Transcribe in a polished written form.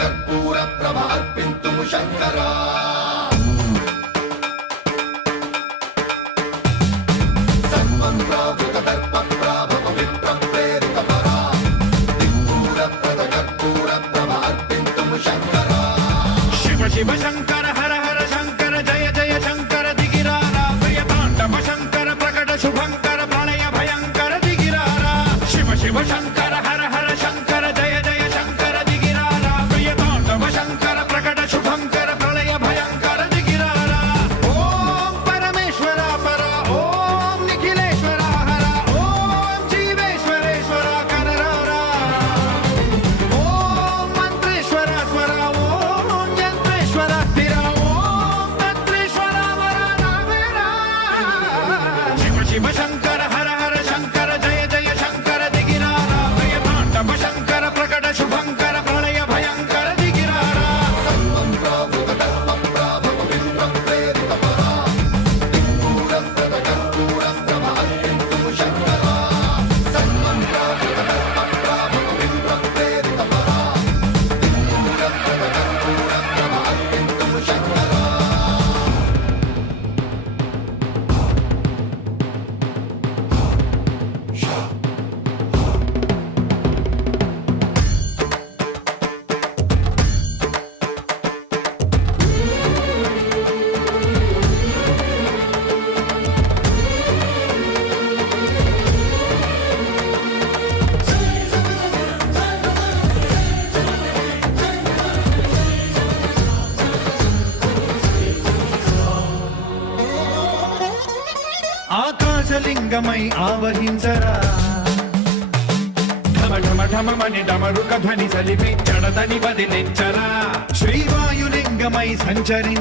కర్పూర ప్రభ అర్పింతుము శంకరా సర్వం ప్రావృత దర్ప ప్రాభవ విప్ర ప్రేరిత పరా దిక్పూర ప్రద కర్పూర ప్రభ అర్పింతుము శంకరా శివ శివ శంకర హర హర శంకర జయ జయ శంకర దిగిరారా ప్రియ తాండవ శంకర ప్రకట శుభంకర ప్రళయ భయంకర దిగిరారా శివ శివ శంకర హర హర శంకర జయ జయ శంకర దిగిరారా ప్రియ తాండవ శంకర ప్రకట శుభంకర ప్రళయ భయంకర దిగిరారా ఓం పరమేశ్వర పర ఓం నిఖిలేశ్వర హర ఓం జీవేశ్వరేశ్వర కనరారా ఓం మంత్రేశ్వర స్వర ఓం యంత్రేశ్వర స్థిర ఓం తంత్రేశ్వర వర నావేరా శివ శివ శంకర హర హర శంకర జయ జయ శంకర దిగిరారా ప్రియ తాండవ శంకర ప్రకట శుభంకర ప్రళయ భయంకర దిగిరారా సర్వం ప్రావృత దర్ప ప్రాభవ విప్ర ప్రేరిత పరా దిక్పూర ప్రద కర్పూర ప్రభ అర్పింతుము శంకరా సర్వం ప్రావృత దర్ప ప్రాభవ విప్ర ప్రేరిత పరా దిక్పూర ప్రద కర్పూర ప్రభ అర్పింతుము శంకరా ఆకాశలింగమై ఆవహించరా ఢమ ఢమ ఢమమని డమరుక ధ్వని సలిపి జడతని వదిలించరా శ్రీవాయులింగమై సంచరి